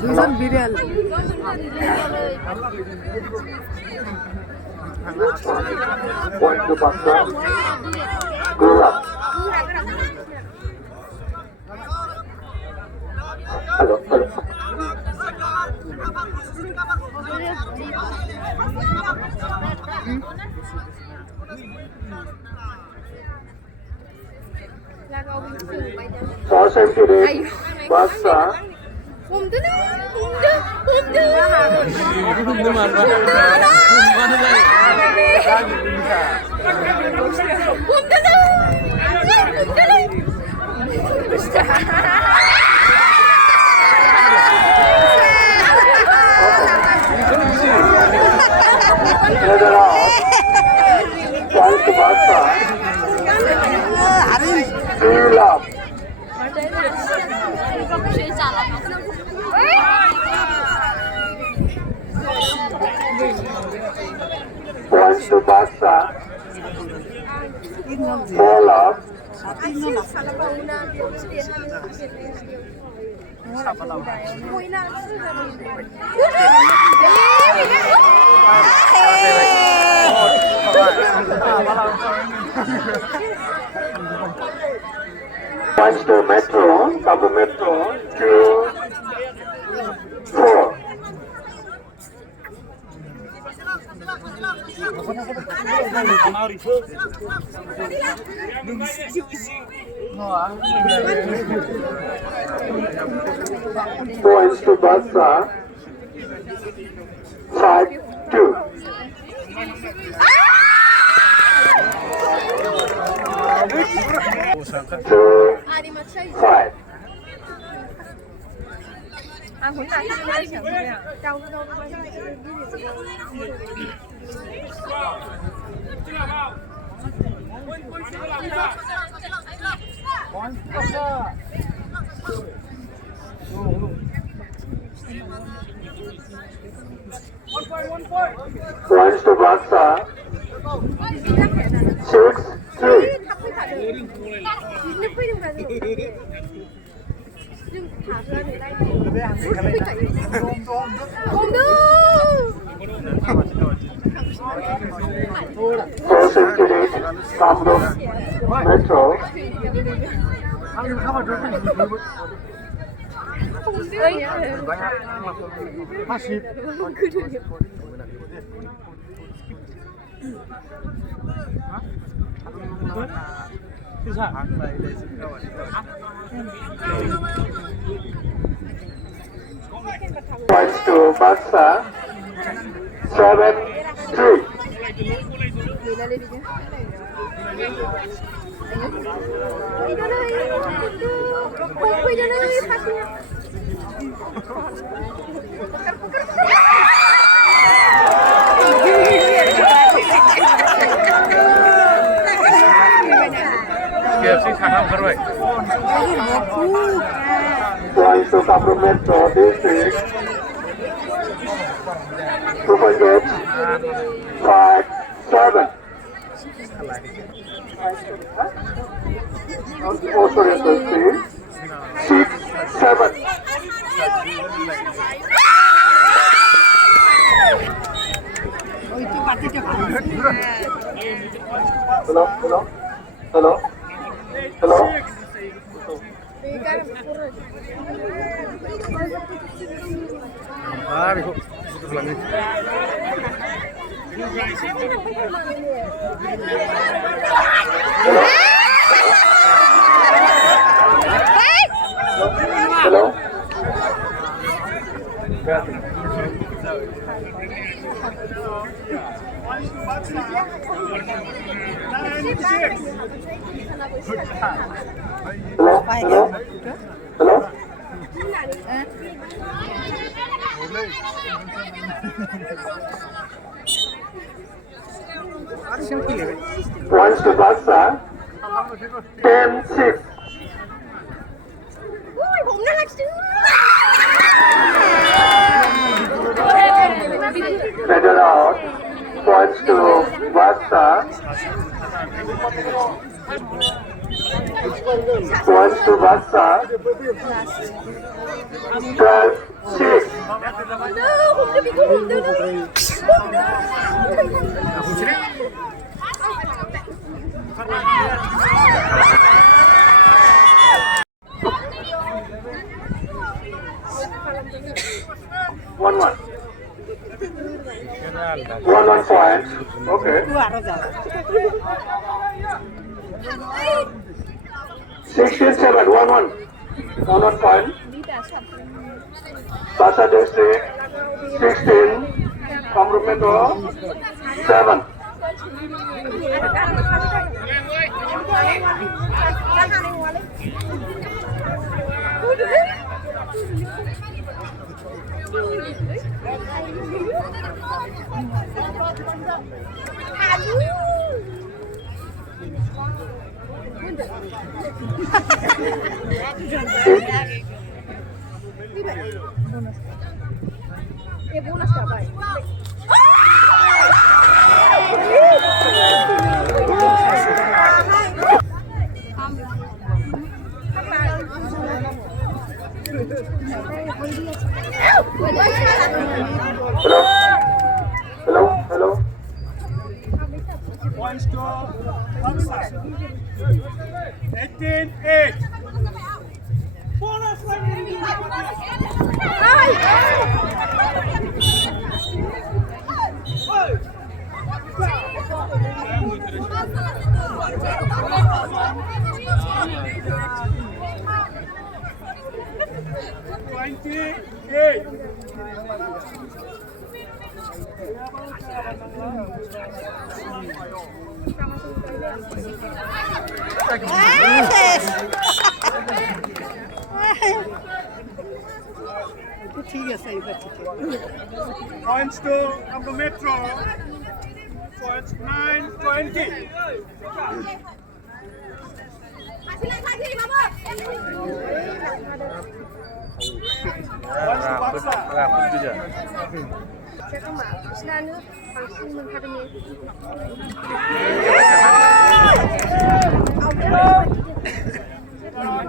দুজন বিড়াল Point to Baksa. Good luck. Hello. For safety race, Baksa. Leader off. Point to Baksa. Good luck. Points to Baksa. 4 love. Points to Metro. Kamrup Metro. 2, 4. Points to Baksa. 5-2. Two, 5. Points to Baksa. 6-3. For safety race, Kamrup Metro. Points to Baksa. 7-3. Points to Kamrup Metro District. 200. 5-7. Also interesting. 6-7. Hello. बेखौ लाङो Hello? Hello? Hello? Points to Baksa. 10-6. Medal out. Points to Baksa. Points to Baksa. 12-6. One point. Okay. 16-7. 1-1. 1 point. Baksa District 16. Kamrup 7. bonus ka ba? Hello? Points to Baksa. 18-8. Bonus Points to Kamrup Metro. Points 9-20. 잠깐만, 지나는 방송문 하더니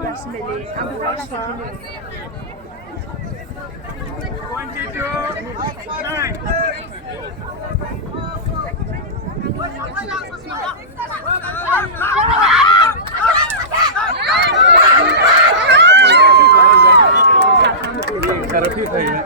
말씀드리 아무 없어. 22-9. Cara, fica aí, né?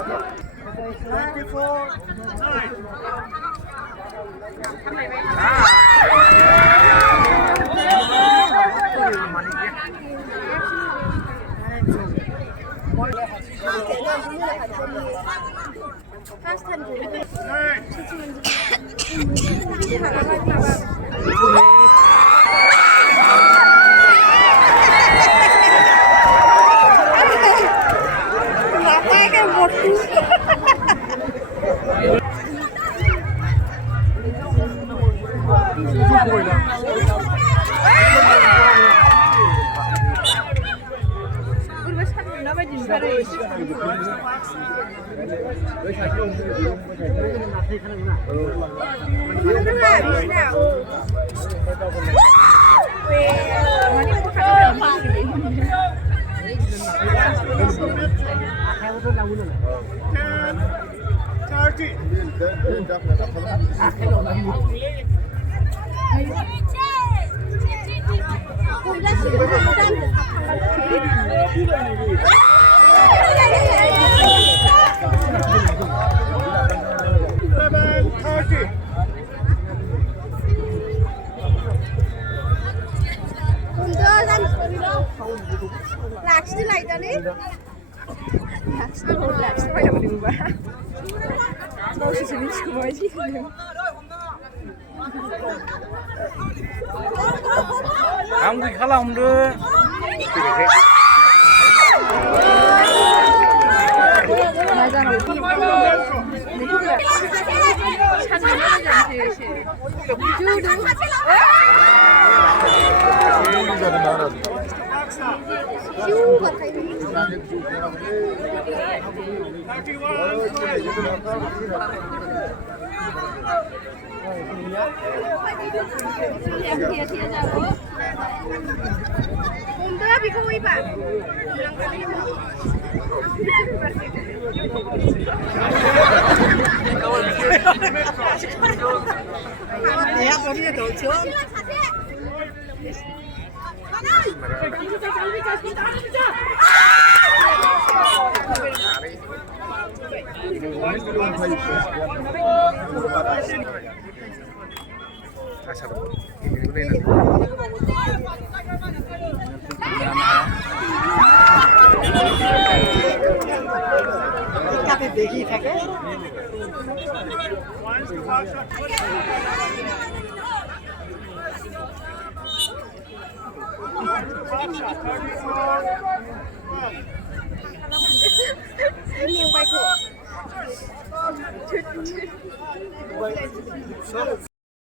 30. Relax, why don't you? Most of the weeks, why do you? आंबो खालामदो Bunda bị khui bạn. Dạ, có đi tổ chức. দেখি থাকে Miệng bay cổ.